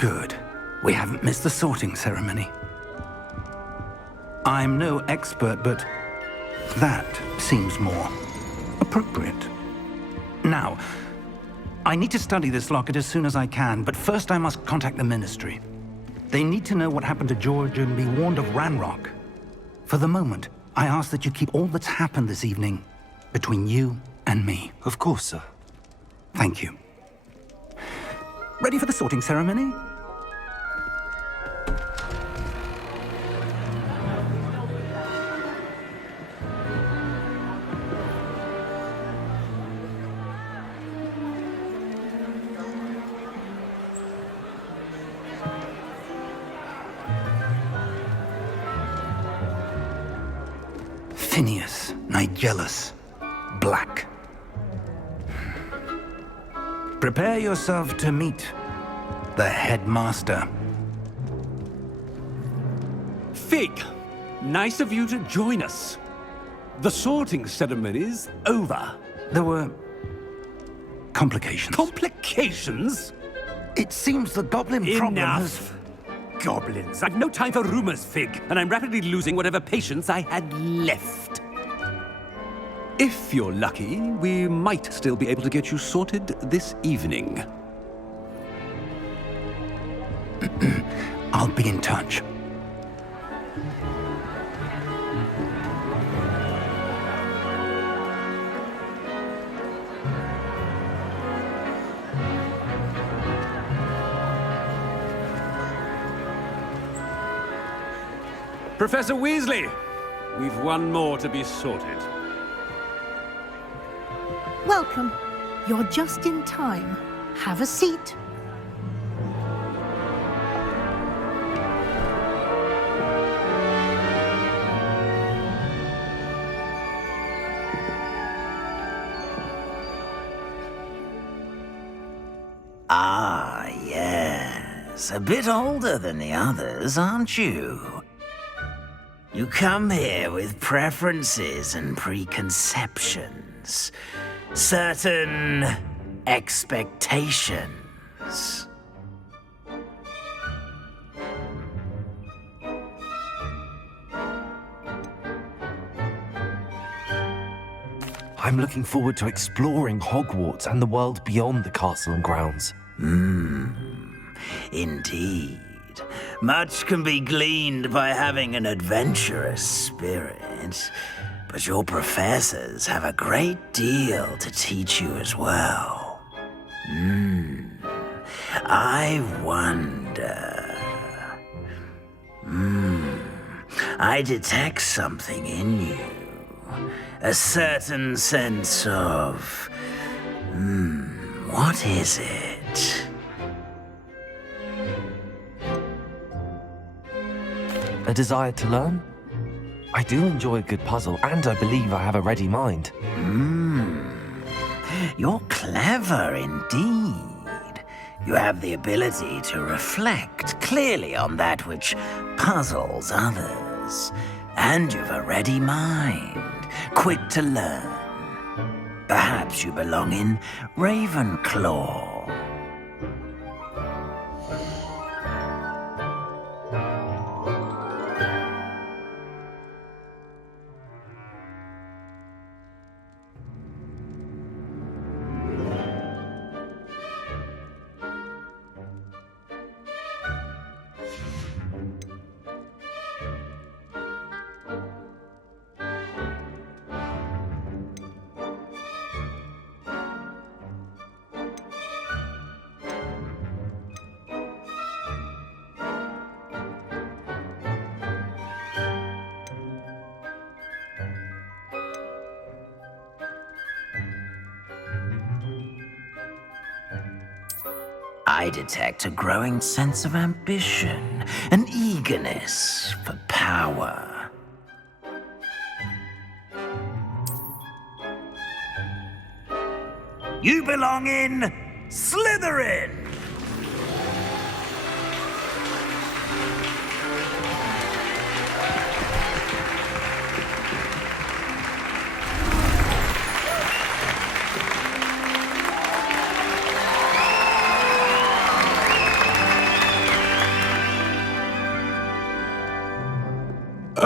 Good. We haven't missed the sorting ceremony. I'm no expert, but that seems more appropriate. Now, I need to study this locket as soon as I can, but first I must contact the Ministry. They need to know what happened to George and be warned of Ranrock. For the moment, I ask that you keep all that's happened this evening between you and me. Of course, sir. Thank you. Ready for the sorting ceremony? Phineas, Nigellus, Black. Prepare yourself to meet the headmaster. Fig, nice of you to join us. The sorting ceremony's over. There were complications. Complications? It seems the goblin problem has... Enough! Goblins. I've no time for rumors, Fig, and I'm rapidly losing whatever patience I had left. If you're lucky, we might still be able to get you sorted this evening. I'll be in touch. Professor Weasley, we've one more to be sorted. Welcome. You're just in time. Have a seat. Ah, yes. A bit older than the others, aren't you? You come here with preferences and preconceptions. Certain expectations. I'm looking forward to exploring Hogwarts and the world beyond the castle and grounds. Indeed. Much can be gleaned by having an adventurous spirit, but your professors have a great deal to teach you as well. I wonder... I detect something in you. A certain sense of... what is it? A desire to learn? I do enjoy a good puzzle, and I believe I have a ready mind. You're clever indeed. You have the ability to reflect clearly on that which puzzles others. And you've a ready mind, quick to learn. Perhaps you belong in Ravenclaw. I detect a growing sense of ambition, an eagerness for power. You belong in Slytherin!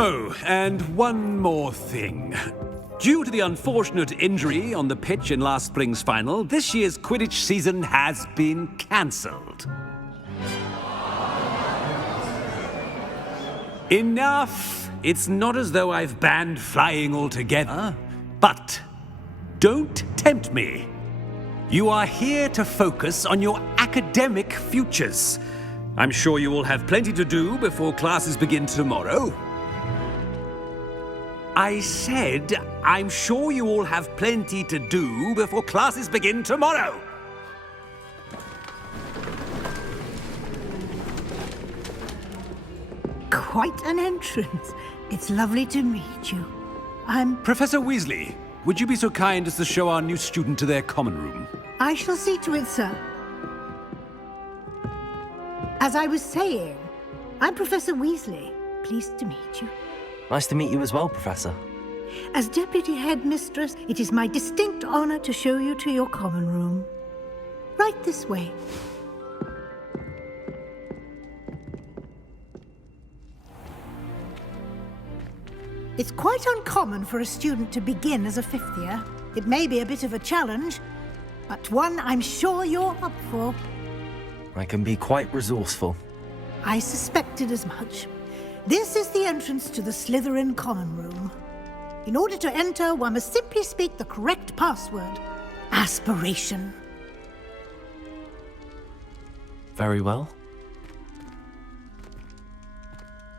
Oh, and one more thing. Due to the unfortunate injury on the pitch in last spring's final, this year's Quidditch season has been cancelled. Enough! It's not as though I've banned flying altogether, but don't tempt me. You are here to focus on your academic futures. I'm sure you will have plenty to do before classes begin tomorrow. I said, I'm sure you all have plenty to do before classes begin tomorrow. Quite an entrance. It's lovely to meet you. I'm... Professor Weasley, would you be so kind as to show our new student to their common room? I shall see to it, sir. As I was saying, I'm Professor Weasley. Pleased to meet you. Nice to meet you as well, Professor. As Deputy Headmistress, it is my distinct honor to show you to your common room. Right this way. It's quite uncommon for a student to begin as a fifth year. It may be a bit of a challenge, but one I'm sure you're up for. I can be quite resourceful. I suspected as much. This is the entrance to the Slytherin common room. In order to enter, one must simply speak the correct password. Aspiration. Very well.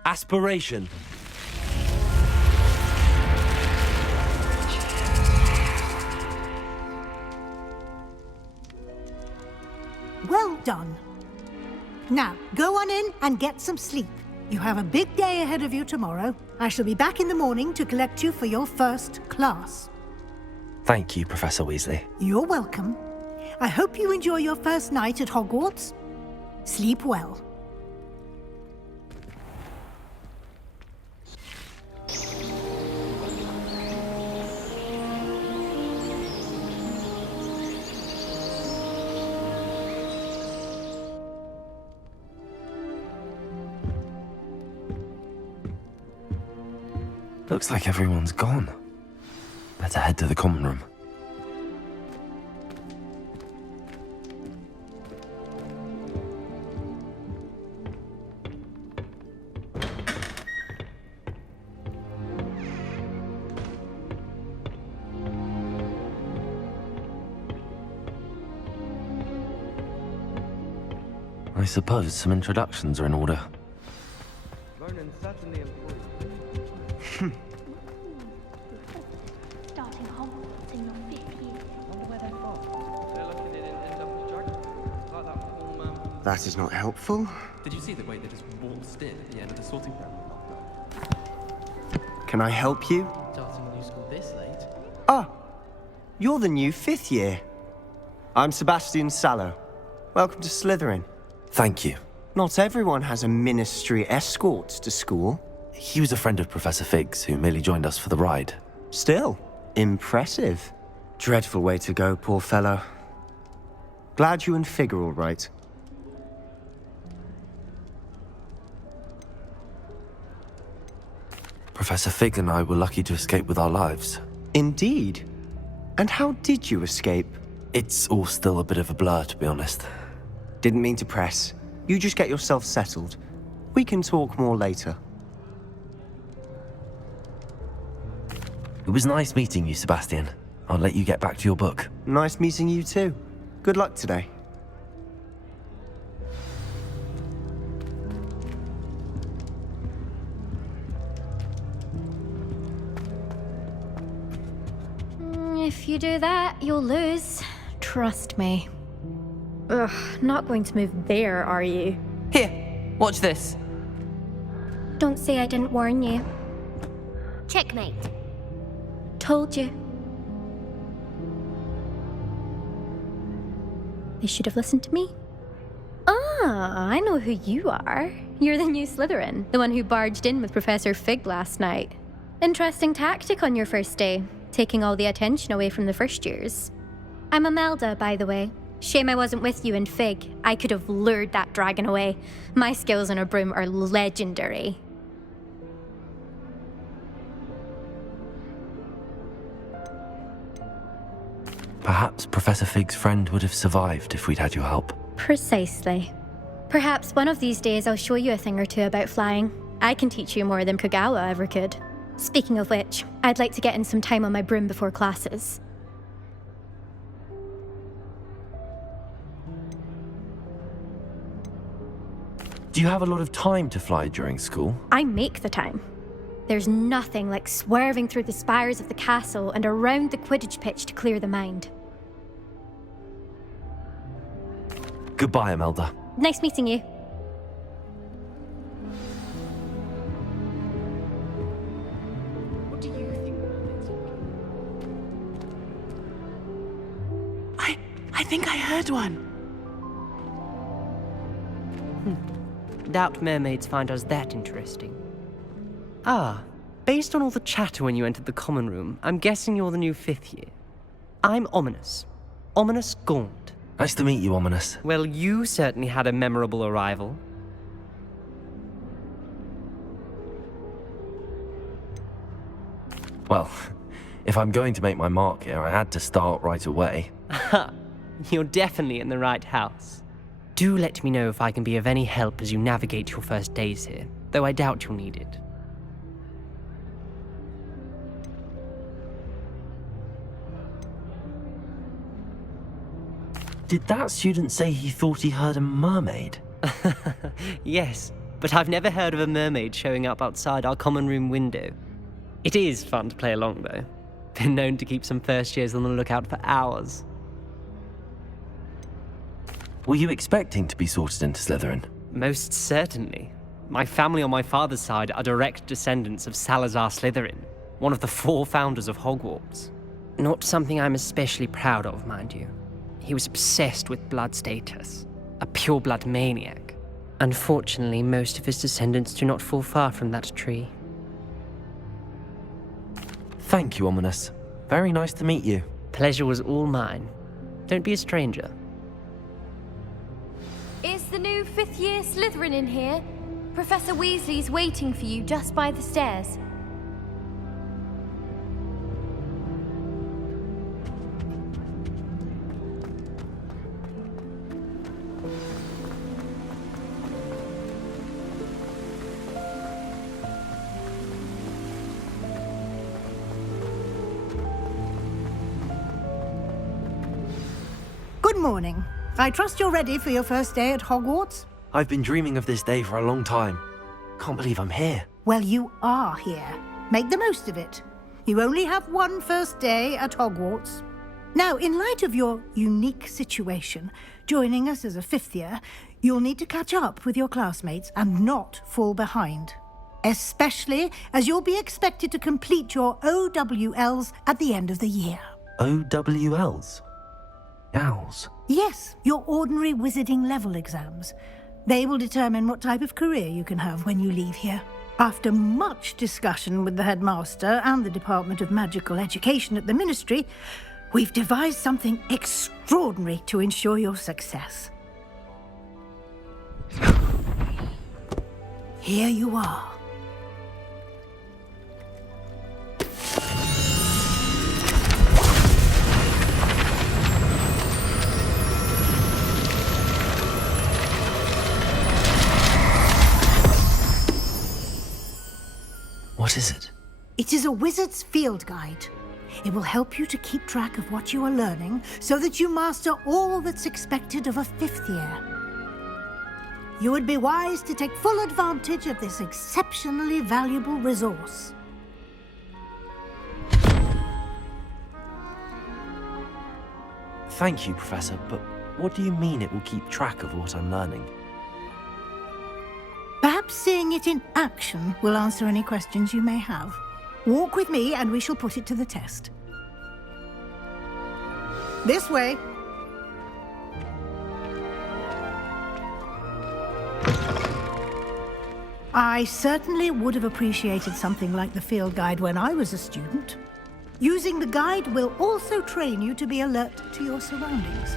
Aspiration. Well done. Now, go on in and get some sleep. You have a big day ahead of you tomorrow. I shall be back in the morning to collect you for your first class. Thank you, Professor Weasley. You're welcome. I hope you enjoy your first night at Hogwarts. Sleep well. Looks like everyone's gone. Better head to the common room. I suppose some introductions are in order. Vernon certainly improved. Starting Hogwarts in your 5th year. Wonder where they're from. They're looking at double jargon. Like that film, That is not helpful. Did you see the way they just waltzed in at the end of the sorting program? Can I help you? Starting a new school this late? Ah, you're the new 5th year. I'm Sebastian Sallow. Welcome to Slytherin. Thank you. Not everyone has a ministry escort to school. He was a friend of Professor Fig's who merely joined us for the ride. Still, impressive. Dreadful way to go, poor fellow. Glad you and Fig are all right. Professor Fig and I were lucky to escape with our lives. Indeed. And how did you escape? It's all still a bit of a blur, to be honest. Didn't mean to press. You just get yourself settled. We can talk more later. It was nice meeting you, Sebastian. I'll let you get back to your book. Nice meeting you too. Good luck today. If you do that, you'll lose. Trust me. Ugh, not going to move there, are you? Here, watch this. Don't say I didn't warn you. Checkmate. Told you. They should have listened to me. Ah, I know who you are. You're the new Slytherin, the one who barged in with Professor Fig last night. Interesting tactic on your first day, taking all the attention away from the first years. I'm Imelda, by the way. Shame I wasn't with you in Fig. I could have lured that dragon away. My skills on a broom are legendary. Perhaps Professor Fig's friend would have survived if we'd had your help. Precisely. Perhaps one of these days I'll show you a thing or two about flying. I can teach you more than Kagawa ever could. Speaking of which, I'd like to get in some time on my broom before classes. Do you have a lot of time to fly during school? I make the time. There's nothing like swerving through the spires of the castle and around the Quidditch pitch to clear the mind. Goodbye, Imelda. Nice meeting you. What do you think mermaids are? I think I heard one. Doubt mermaids find us that interesting. Ah, based on all the chatter when you entered the common room, I'm guessing you're the new 5th year. I'm Ominous. Ominous Gaunt. Nice to meet you, Ominous. Well, you certainly had a memorable arrival. Well, if I'm going to make my mark here, I had to start right away. Ha! You're definitely in the right house. Do let me know if I can be of any help as you navigate your first days here, though I doubt you'll need it. Did that student say he thought he heard a mermaid? Yes, but I've never heard of a mermaid showing up outside our common room window. It is fun to play along, though. Been known to keep some first years on the lookout for hours. Were you expecting to be sorted into Slytherin? Most certainly. My family on my father's side are direct descendants of Salazar Slytherin, one of the 4 founders of Hogwarts. Not something I'm especially proud of, mind you. He was obsessed with blood status, a pure-blood maniac. Unfortunately, most of his descendants do not fall far from that tree. Thank you, Ominous. Very nice to meet you. Pleasure was all mine. Don't be a stranger. Is the new 5th year Slytherin in here? Professor Weasley's waiting for you just by the stairs. Good morning. I trust you're ready for your first day at Hogwarts? I've been dreaming of this day for a long time. Can't believe I'm here. Well, you are here. Make the most of it. You only have one first day at Hogwarts. Now, in light of your unique situation, joining us as a 5th year, you'll need to catch up with your classmates and not fall behind. Especially as you'll be expected to complete your OWLs at the end of the year. OWLs? Owls? Yes, your ordinary wizarding level exams. They will determine what type of career you can have when you leave here. After much discussion with the headmaster and the Department of Magical Education at the Ministry, we've devised something extraordinary to ensure your success. Here you are. What is it? It is a wizard's field guide. It will help you to keep track of what you are learning so that you master all that's expected of a 5th year. You would be wise to take full advantage of this exceptionally valuable resource. Thank you, Professor, but what do you mean it will keep track of what I'm learning? Perhaps seeing it in action will answer any questions you may have. Walk with me and we shall put it to the test. This way. I certainly would have appreciated something like the field guide when I was a student. Using the guide will also train you to be alert to your surroundings.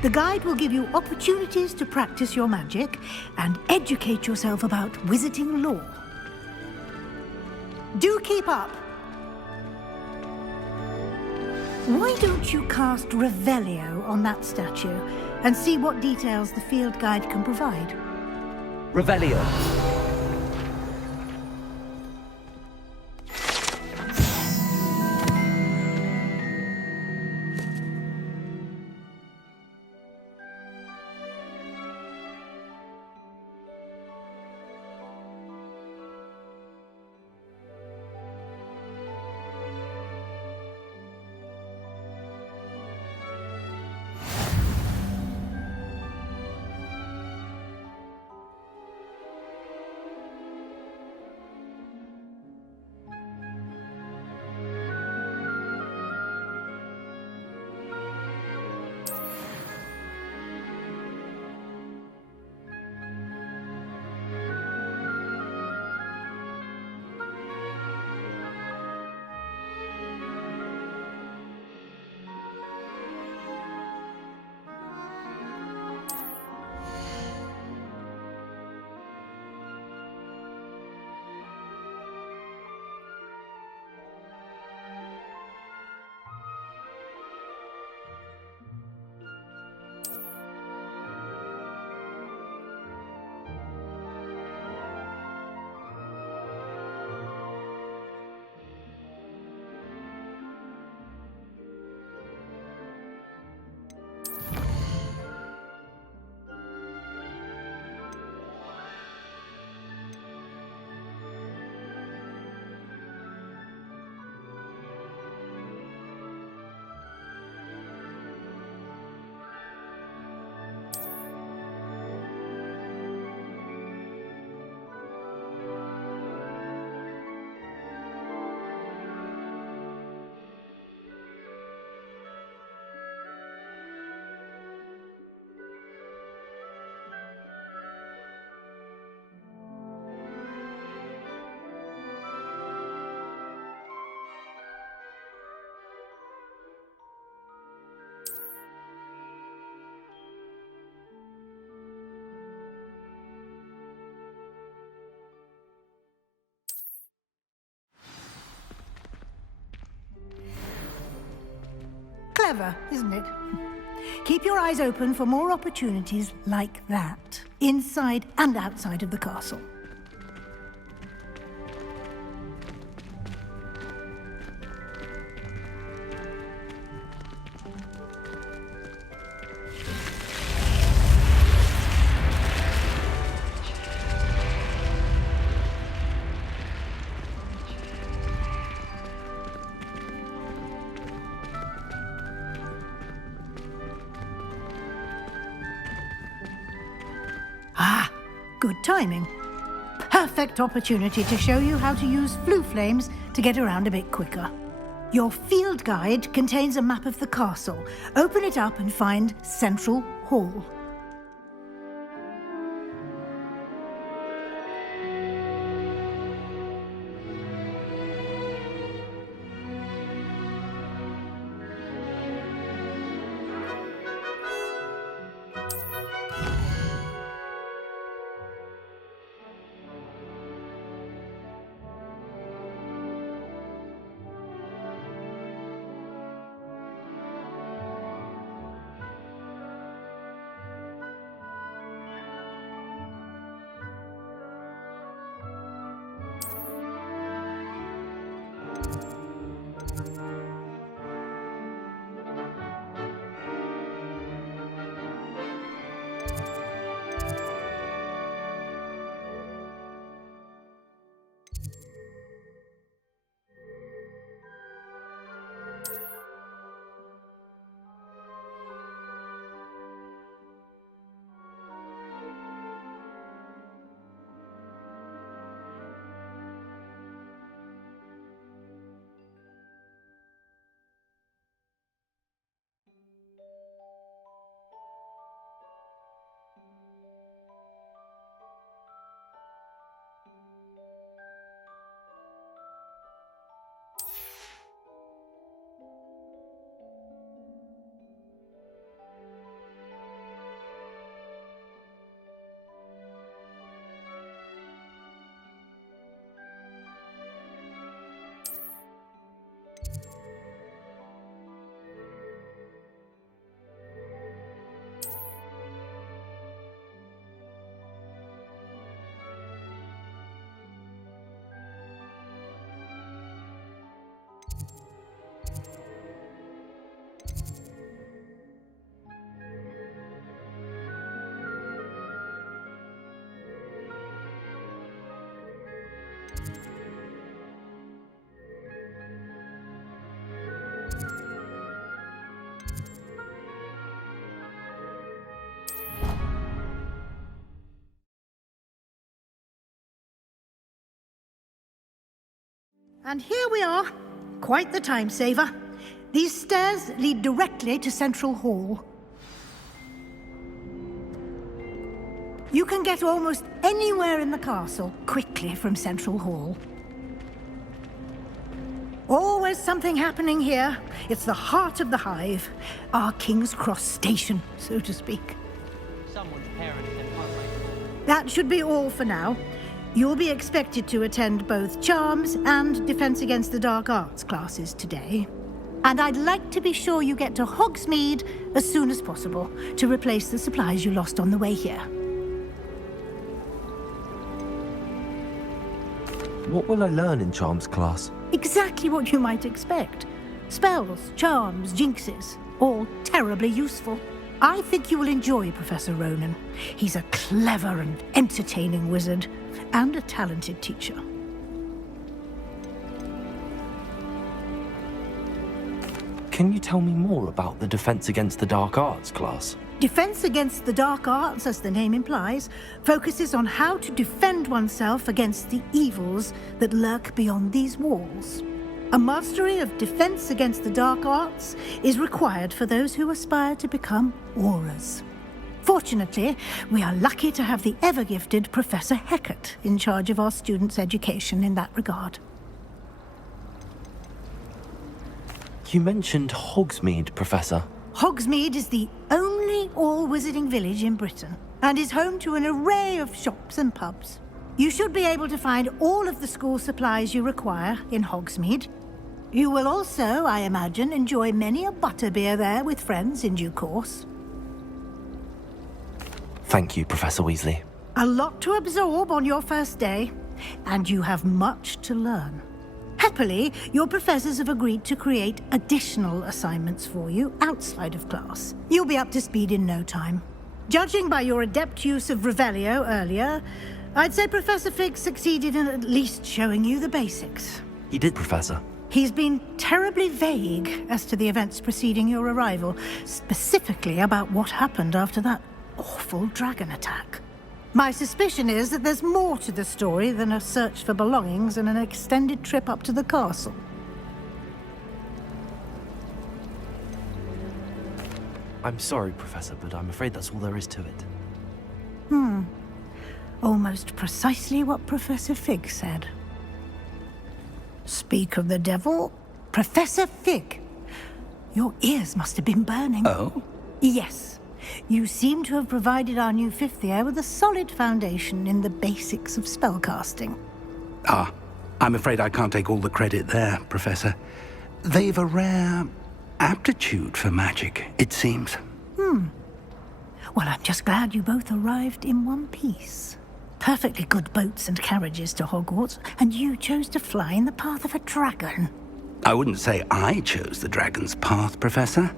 The guide will give you opportunities to practice your magic and educate yourself about wizarding lore. Do keep up. Why don't you cast Revelio on that statue and see what details the field guide can provide? Revelio. Clever, isn't it? Keep your eyes open for more opportunities like that, inside and outside of the castle. Ah, good timing. Perfect opportunity to show you how to use flue flames to get around a bit quicker. Your field guide contains a map of the castle. Open it up and find Central Hall. And here we are. Quite the time saver. These stairs lead directly to Central Hall. You can get almost anywhere in the castle quickly from Central Hall. Always something happening here. It's the heart of the hive. Our King's Cross station, so to speak. Someone's parents can find That should be all for now. You'll be expected to attend both Charms and Defense Against the Dark Arts classes today. And I'd like to be sure you get to Hogsmeade as soon as possible to replace the supplies you lost on the way here. What will I learn in Charms class? Exactly what you might expect. Spells, charms, jinxes, all terribly useful. I think you will enjoy Professor Ronan. He's a clever and entertaining wizard, and a talented teacher. Can you tell me more about the Defense Against the Dark Arts class? Defense Against the Dark Arts, as the name implies, focuses on how to defend oneself against the evils that lurk beyond these walls. A mastery of Defense Against the Dark Arts is required for those who aspire to become Aurors. Fortunately, we are lucky to have the ever-gifted Professor Hecat in charge of our students' education in that regard. You mentioned Hogsmeade, Professor. Hogsmeade is the only all-wizarding village in Britain, and is home to an array of shops and pubs. You should be able to find all of the school supplies you require in Hogsmeade. You will also, I imagine, enjoy many a butterbeer there with friends in due course. Thank you, Professor Weasley. A lot to absorb on your first day, and you have much to learn. Happily, your professors have agreed to create additional assignments for you outside of class. You'll be up to speed in no time. Judging by your adept use of Revelio earlier, I'd say Professor Fig succeeded in at least showing you the basics. He did, Professor. He's been terribly vague as to the events preceding your arrival, specifically about what happened after that awful dragon attack. My suspicion is that there's more to the story than a search for belongings and an extended trip up to the castle. I'm sorry, Professor, but I'm afraid that's all there is to it. Almost precisely what Professor Fig said. Speak of the devil, Professor Fig. Your ears must have been burning. Oh? Yes. You seem to have provided our new fifth year with a solid foundation in the basics of spellcasting. Ah, I'm afraid I can't take all the credit there, Professor. They've a rare aptitude for magic, it seems. Well, I'm just glad you both arrived in one piece. Perfectly good boats and carriages to Hogwarts, and you chose to fly in the path of a dragon. I wouldn't say I chose the dragon's path, Professor.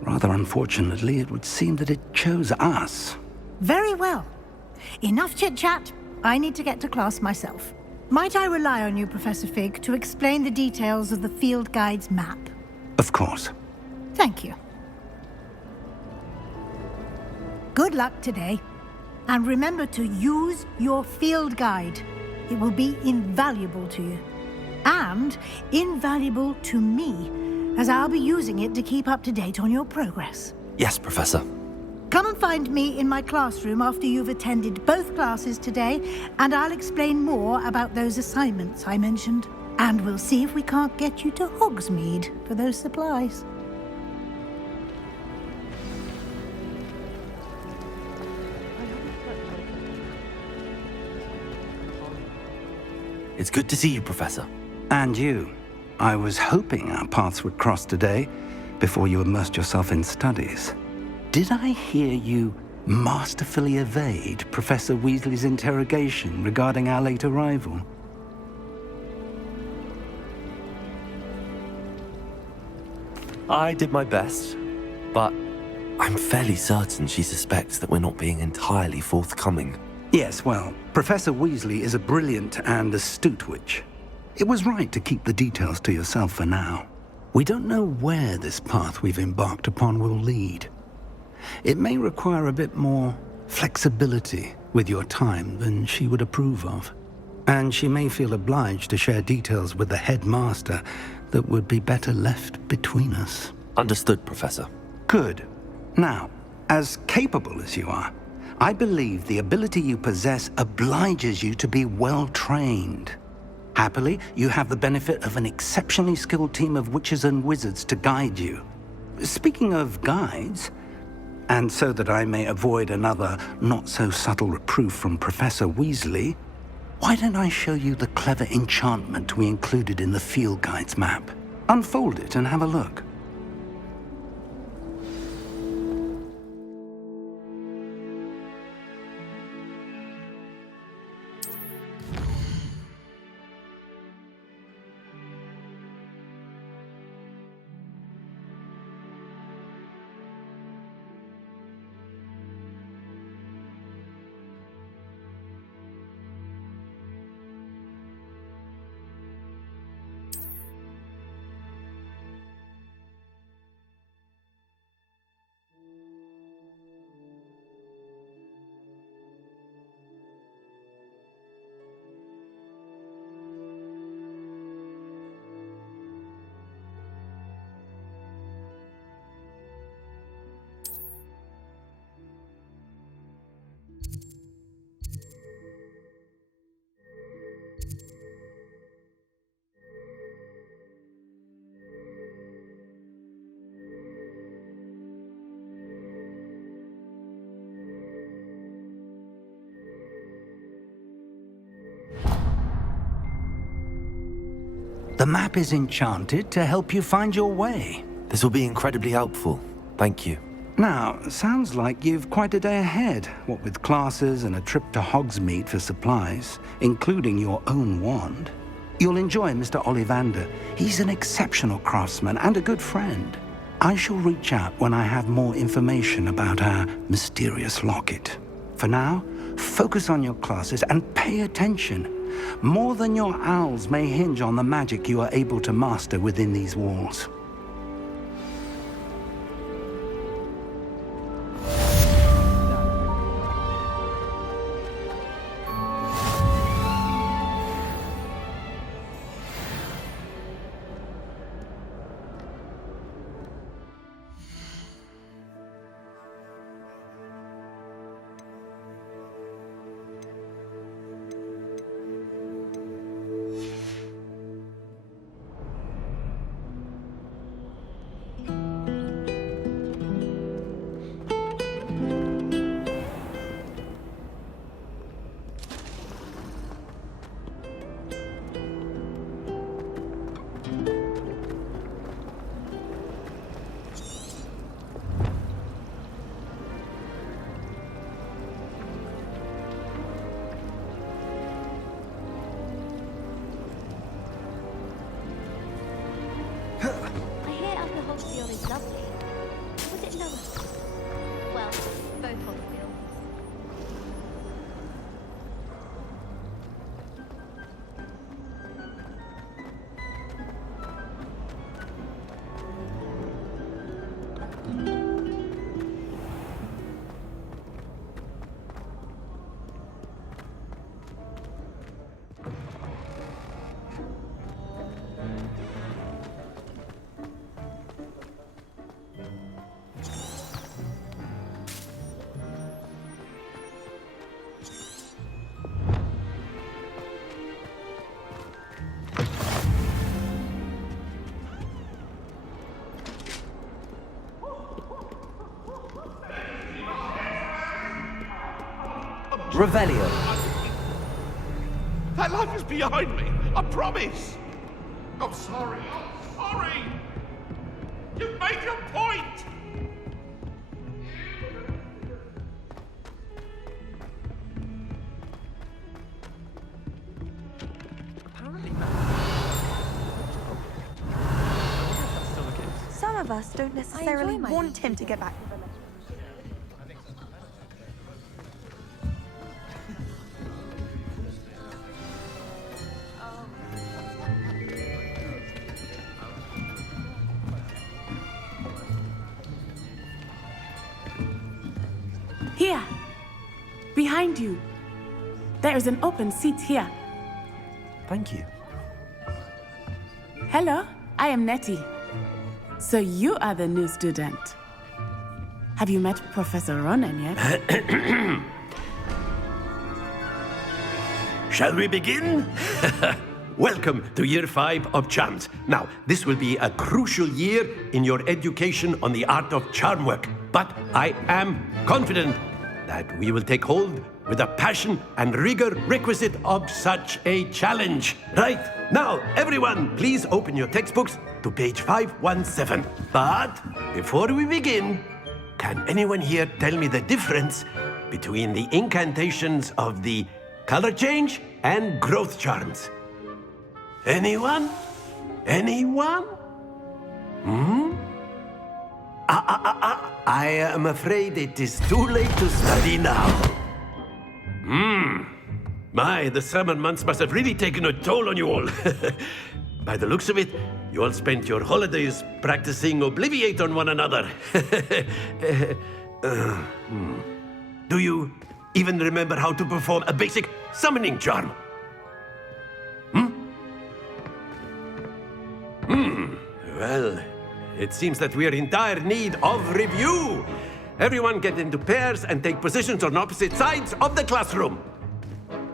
Rather unfortunately, it would seem that it chose us. Very well. Enough chit-chat. I need to get to class myself. Might I rely on you, Professor Fig, to explain the details of the field guide's map? Of course. Thank you. Good luck today. And remember to use your field guide. It will be invaluable to you. And invaluable to me, as I'll be using it to keep up to date on your progress. Yes, Professor. Come and find me in my classroom after you've attended both classes today, and I'll explain more about those assignments I mentioned. And we'll see if we can't get you to Hogsmeade for those supplies. It's good to see you, Professor. And you. I was hoping our paths would cross today, before you immersed yourself in studies. Did I hear you masterfully evade Professor Weasley's interrogation regarding our late arrival? I did my best, but I'm fairly certain she suspects that we're not being entirely forthcoming. Yes, well, Professor Weasley is a brilliant and astute witch. It was right to keep the details to yourself for now. We don't know where this path we've embarked upon will lead. It may require a bit more flexibility with your time than she would approve of. And she may feel obliged to share details with the headmaster that would be better left between us. Understood, Professor. Good. Now, as capable as you are, I believe the ability you possess obliges you to be well trained. Happily, you have the benefit of an exceptionally skilled team of witches and wizards to guide you. Speaking of guides, and so that I may avoid another not-so-subtle reproof from Professor Weasley, why don't I show you the clever enchantment we included in the field guide's map? Unfold it and have a look. The map is enchanted to help you find your way. This will be incredibly helpful. Thank you. Now, sounds like you've quite a day ahead, what with classes and a trip to Hogsmeade for supplies, including your own wand. You'll enjoy Mr. Ollivander. He's an exceptional craftsman and a good friend. I shall reach out when I have more information about our mysterious locket. For now, focus on your classes and pay attention. More than your owls may hinge on the magic you are able to master within these walls. Revelio. That life is behind me, I promise. I'm sorry, I'm sorry. You've made your point. Some of us don't necessarily want him to get back. Here, behind you. There is an open seat here. Thank you. Hello, I am Nettie. So you are the new student. Have you met Professor Ronan yet? Shall we begin? Welcome to Year 5 of Charms. Now, this will be a crucial year in your education on the art of charm work. But I am confident that we will take hold with the passion and rigor requisite of such a challenge. Right, now, everyone, please open your textbooks to page 517. But before we begin, can anyone here tell me the difference between the incantations of the color change and growth charms? Anyone? Anyone? I am afraid it is too late to study now. My, the summer months must have really taken a toll on you all. By the looks of it, you all spent your holidays practicing Obliviate on one another. Do you even remember how to perform a basic summoning charm? Well, it seems that we are in dire need of review. Everyone get into pairs and take positions on opposite sides of the classroom.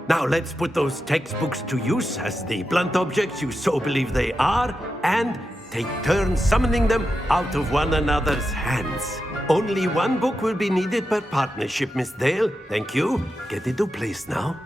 Now let's put those textbooks to use as the blunt objects you so believe they are, and take turns summoning them out of one another's hands. Only one book will be needed per partnership, Miss Dale. Thank you. Get into place now.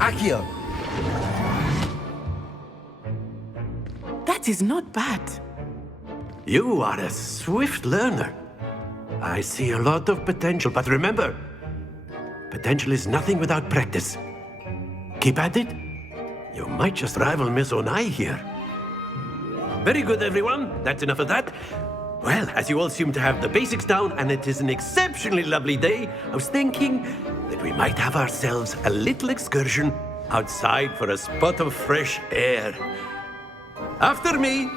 Accio! That is not bad. You are a swift learner. I see a lot of potential, but remember, potential is nothing without practice. Keep at it. You might just rival Miss Onai here. Very good, everyone. That's enough of that. Well, as you all seem to have the basics down, and it is an exceptionally lovely day, I was thinking that we might have ourselves a little excursion outside for a spot of fresh air. After me!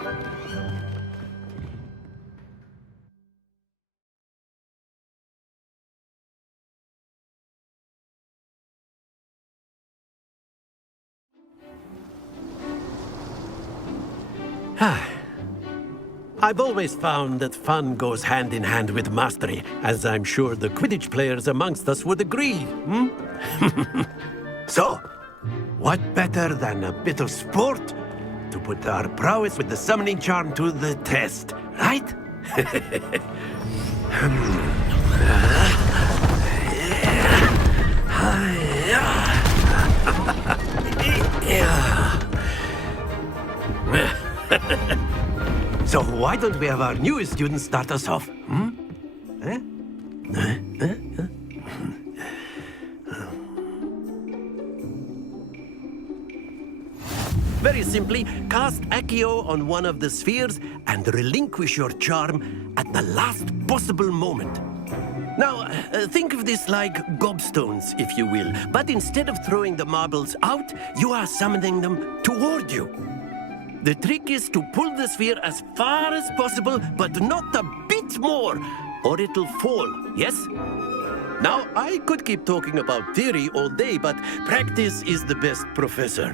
I've always found that fun goes hand in hand with mastery, as I'm sure the Quidditch players amongst us would agree. So, what better than a bit of sport to put our prowess with the summoning charm to the test, right? So why don't we have our newest student start us off? Very simply, cast Accio on one of the spheres and relinquish your charm at the last possible moment. Now, think of this like gobstones, if you will, but instead of throwing the marbles out, you are summoning them toward you. The trick is to pull the sphere as far as possible, but not a bit more, or it'll fall, yes? Now, I could keep talking about theory all day, but practice is the best professor.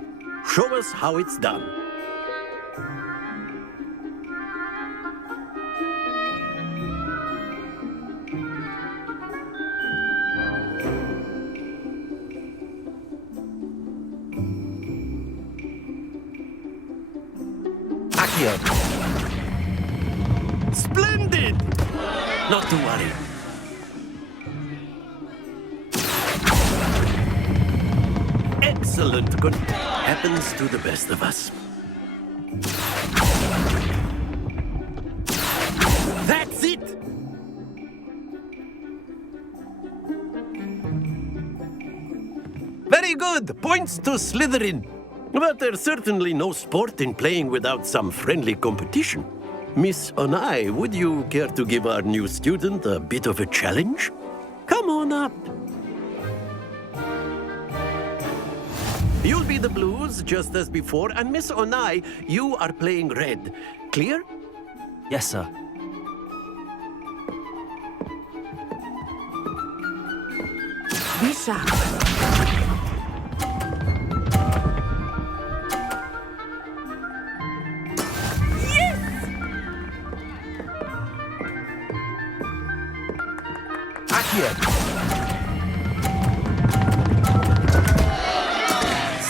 Show us how it's done. Accio! Splendid! Not to worry. Excellent. Good. Happens to the best of us. That's it! Very good. Points to Slytherin. But there's certainly no sport in playing without some friendly competition. Miss Onai, would you care to give our new student a bit of a challenge? Come on up. You'll be the blues, just as before, and Miss Onai, you are playing red. Clear? Yes, sir. Be sharp.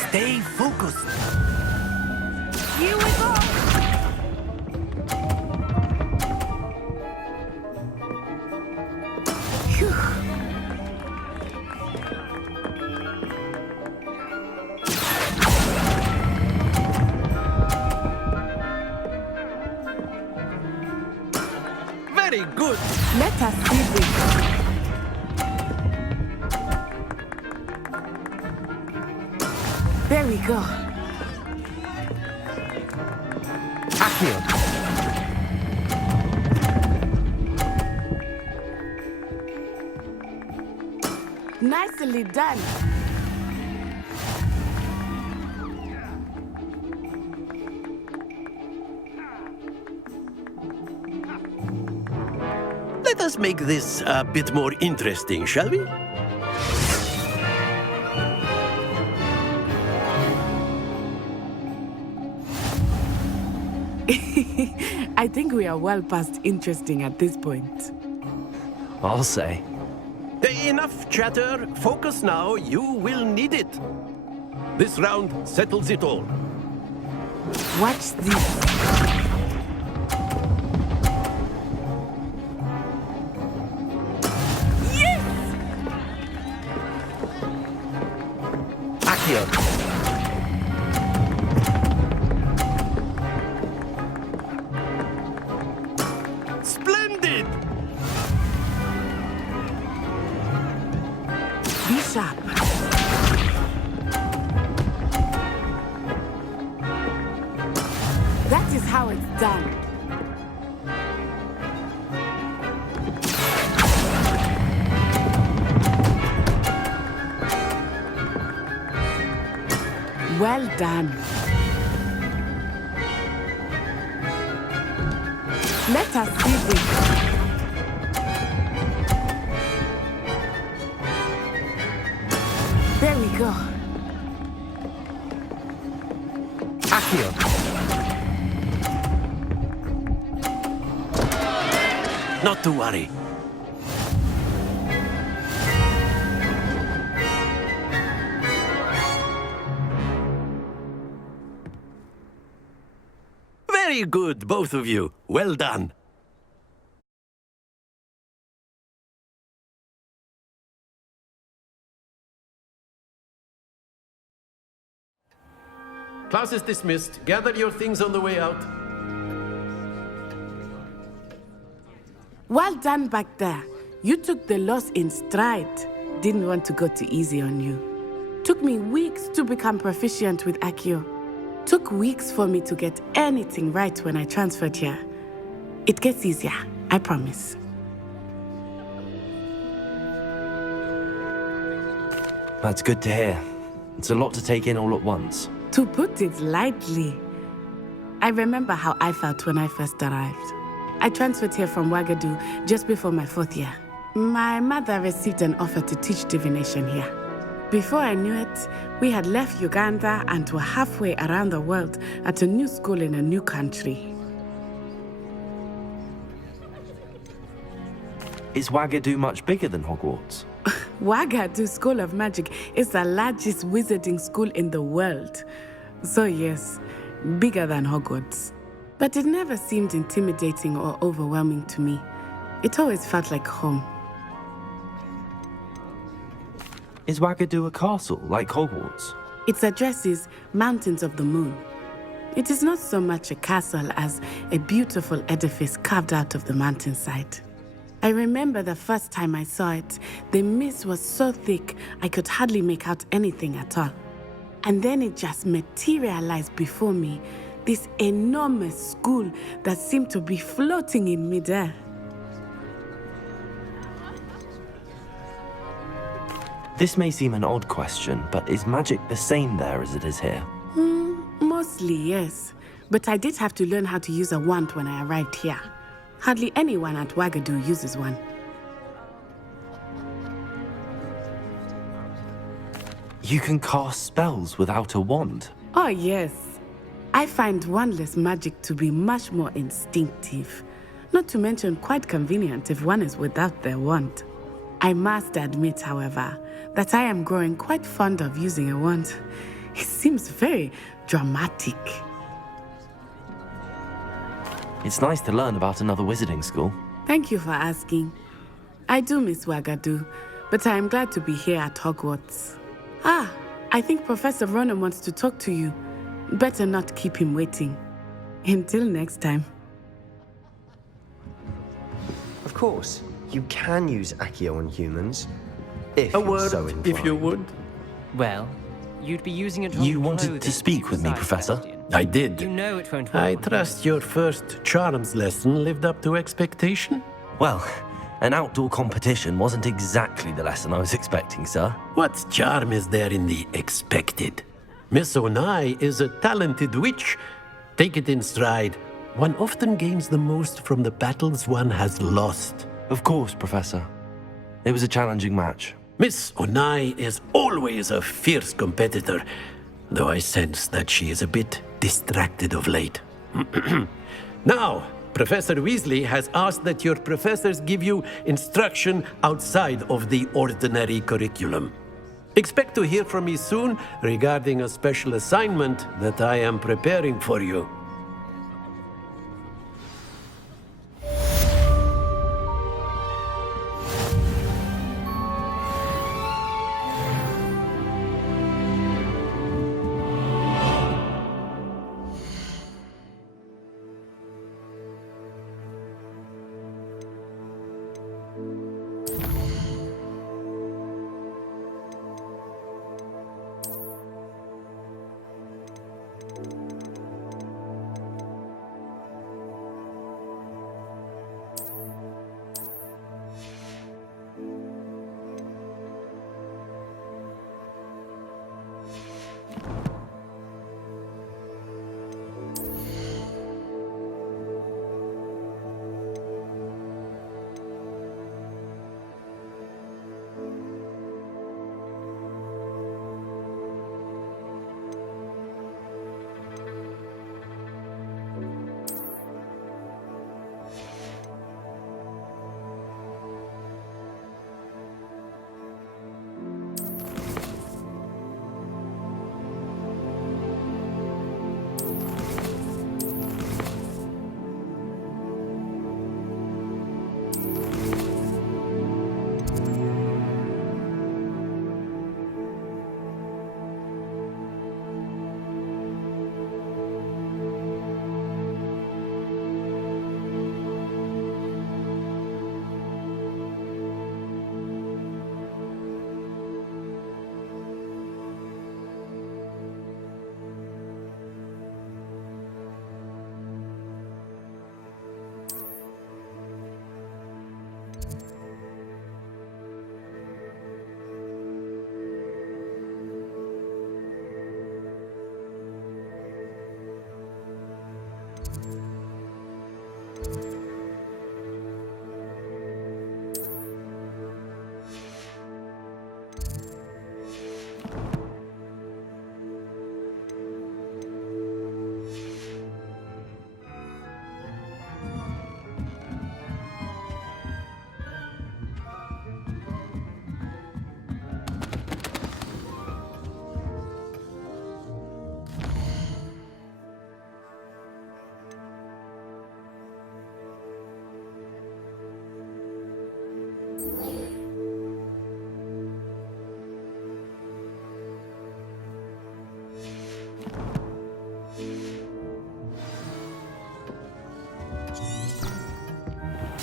Stay focused. Here we go! Very good. Let us see this. There we go. Accio. Nicely done. Let us make this a bit more interesting, shall we? I think we are well past interesting at this point. I'll say. Enough chatter. Focus now. You will need it. This round settles it all. Watch this. Accio. Splendid! Be sharp. That is how it's done. Well done. Let us see this. There we go. Accio. Not to worry. Very good, both of you. Well done. Class is dismissed. Gather your things on the way out. Well done back there. You took the loss in stride. Didn't want to go too easy on you. Took me weeks to become proficient with Accio. Took weeks for me to get anything right when I transferred here. It gets easier, I promise. That's good to hear. It's a lot to take in all at once. To put it lightly, I remember how I felt when I first arrived. I transferred here from Ouagadougou just before my 4th year. My mother received an offer to teach divination here. Before I knew it, we had left Uganda and were halfway around the world at a new school in a new country. Is Ouagadougou much bigger than Hogwarts? Ouagadougou School of Magic is the largest wizarding school in the world. So yes, bigger than Hogwarts. But it never seemed intimidating or overwhelming to me. It always felt like home. Is Ouagadougou a castle, like Hogwarts? Its address is Mountains of the Moon. It is not so much a castle as a beautiful edifice carved out of the mountainside. I remember the first time I saw it, the mist was so thick I could hardly make out anything at all. And then it just materialized before me, this enormous school that seemed to be floating in midair. This may seem an odd question, but is magic the same there as it is here? Mostly, yes. But I did have to learn how to use a wand when I arrived here. Hardly anyone at Wagadu uses one. You can cast spells without a wand? Oh, yes. I find wandless magic to be much more instinctive. Not to mention quite convenient if one is without their wand. I must admit, however, that I am growing quite fond of using a wand. It seems very dramatic. It's nice to learn about another wizarding school. Thank you for asking. I do miss Wagadu, but I am glad to be here at Hogwarts. Ah, I think Professor Ronan wants to talk to you. Better not keep him waiting. Until next time. Of course, you can use Accio on humans, if A you're word, so inclined. if you would. Well, you'd be using it on You wanted clothing to speak with me, decide, Professor? Sebastian. I did. You know it won't work I on trust your first charms lesson lived up to expectation? Well, an outdoor competition wasn't exactly the lesson I was expecting, sir. What charm is there in the expected? Miss Onai is a talented witch. Take it in stride. One often gains the most from the battles one has lost. Of course, Professor. It was a challenging match. Miss Onai is always a fierce competitor, though I sense that she is a bit distracted of late. Now, Professor Weasley has asked that your professors give you instruction outside of the ordinary curriculum. Expect to hear from me soon regarding a special assignment that I am preparing for you.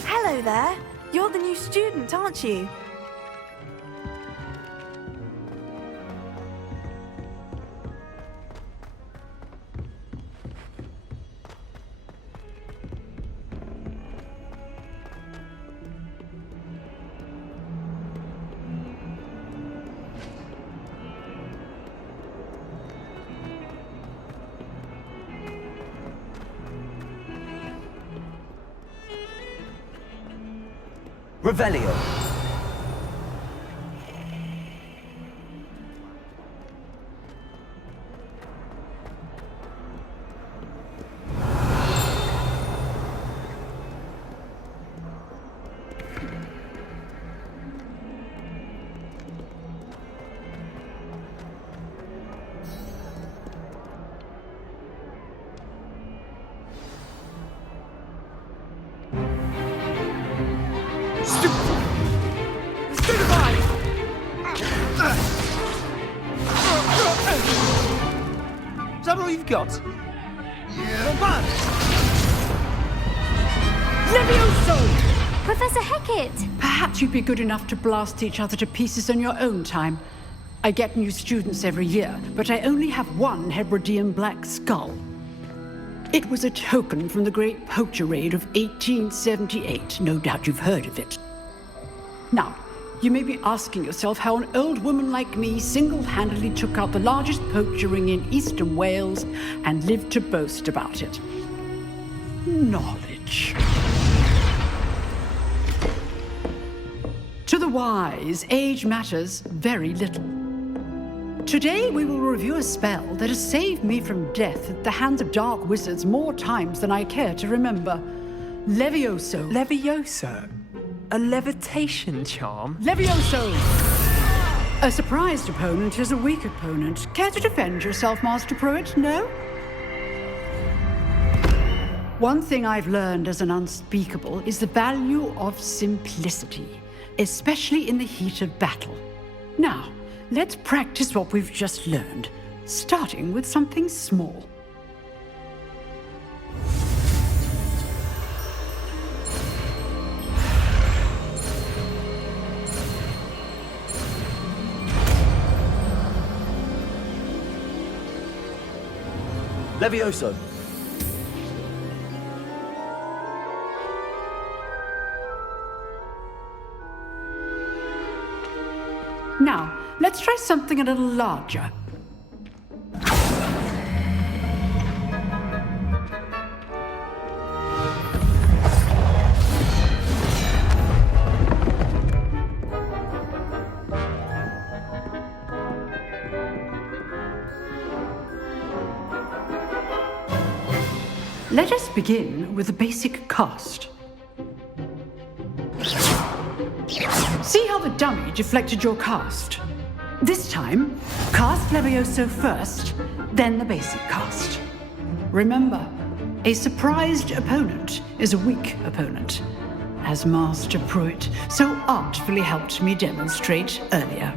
Hello there. You're the new student, aren't you? Revelio. Is that all you've got? Levioso! Professor Hecat! Perhaps you'd be good enough to blast each other to pieces on your own time. I get new students every year, but I only have one Hebridean black skull. It was a token from the Great Poacher Raid of 1878. No doubt you've heard of it. Now, you may be asking yourself how an old woman like me single-handedly took out the largest poacher ring in eastern Wales and lived to boast about it. Knowledge. To the wise, age matters very little. Today we will review a spell that has saved me from death at the hands of dark wizards more times than I care to remember. Levioso. Levioso? A levitation charm? Levioso! A surprised opponent is a weak opponent. Care to defend yourself, Master Pruitt? No? One thing I've learned as an unspeakable is the value of simplicity, especially in the heat of battle. Now, let's practice what we've just learned, starting with something small. Levioso. Now, let's try something a little larger. Let us begin with the basic cast. See how the dummy deflected your cast? This time, cast Levioso first, then the basic cast. Remember, a surprised opponent is a weak opponent, as Master Pruitt so artfully helped me demonstrate earlier.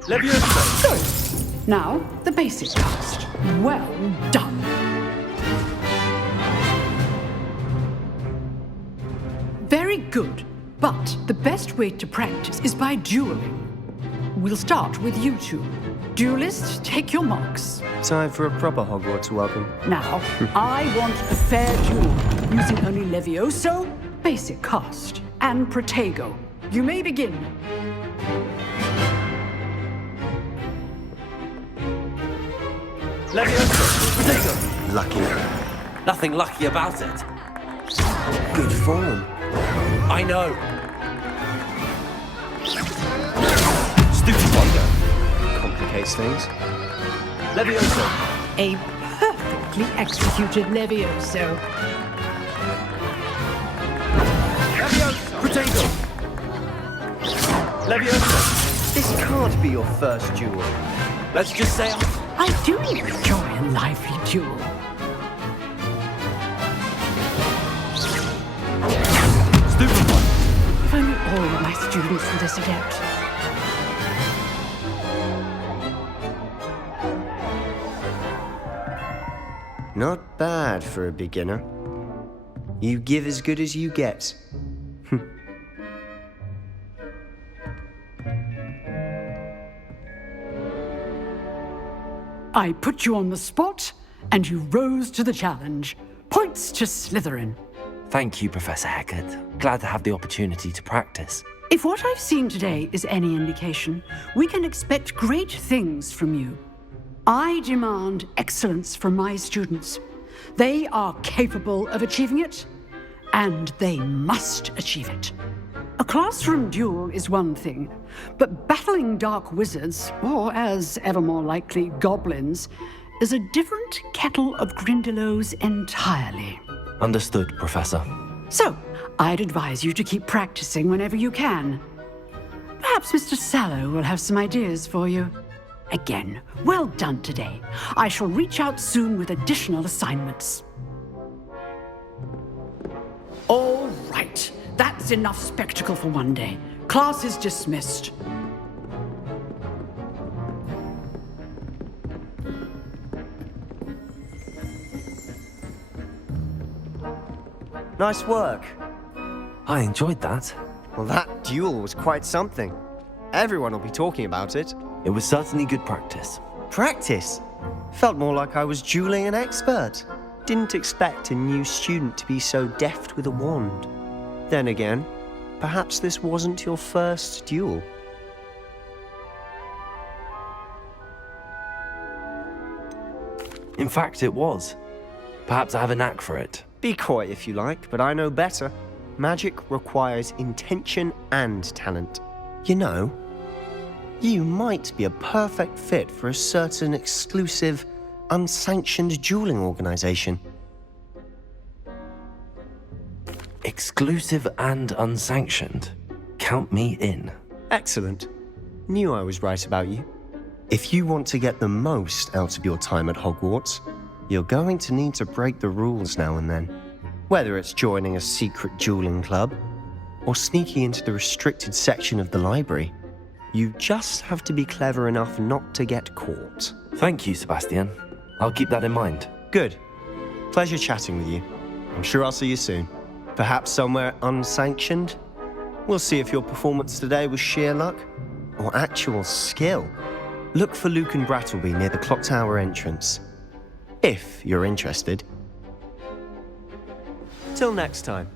Levioso! Good. Now, the basic cast. Well done. Very good, but the best way to practice is by dueling. We'll start with you two. Duelists, take your marks. Time for a proper Hogwarts welcome. Now, I want a fair duel, using only Levioso, basic cast, and Protego. You may begin. Levioso! Protego! Lucky. Nothing lucky about it. Good form. I know. Stupid wonder. Complicates things. Levioso! A perfectly executed Levioso. Levioso! Protego! Levioso! This can't be your first duel. Let's just say I do enjoy a lively duel. Stupid one. If only all of my students were this adept. Not bad for a beginner. You give as good as you get. I put you on the spot, and you rose to the challenge. Points to Slytherin. Thank you, Professor Hecat. Glad to have the opportunity to practice. If what I've seen today is any indication, we can expect great things from you. I demand excellence from my students. They are capable of achieving it, and they must achieve it. A classroom duel is one thing, but battling dark wizards, or as ever more likely, goblins, is a different kettle of Grindylows entirely. Understood, Professor. So, I'd advise you to keep practicing whenever you can. Perhaps Mr. Sallow will have some ideas for you. Again, well done today. I shall reach out soon with additional assignments. All right, that's enough spectacle for one day. Class is dismissed. Nice work. I enjoyed that. Well, that duel was quite something. Everyone will be talking about it. It was certainly good practice. Practice? Felt more like I was dueling an expert. Didn't expect a new student to be so deft with a wand. Then again, perhaps this wasn't your first duel. In fact, it was. Perhaps I have a knack for it. Be coy if you like, but I know better. Magic requires intention and talent. You know, you might be a perfect fit for a certain exclusive, unsanctioned dueling organization. Exclusive and unsanctioned. Count me in. Excellent. Knew I was right about you. If you want to get the most out of your time at Hogwarts, you're going to need to break the rules now and then. Whether it's joining a secret dueling club, or sneaking into the restricted section of the library, you just have to be clever enough not to get caught. Thank you, Sebastian. I'll keep that in mind. Good. Pleasure chatting with you. I'm sure I'll see you soon. Perhaps somewhere unsanctioned? We'll see if your performance today was sheer luck or actual skill. Look for Luke and Brattleby near the clock tower entrance. If you're interested. Till next time.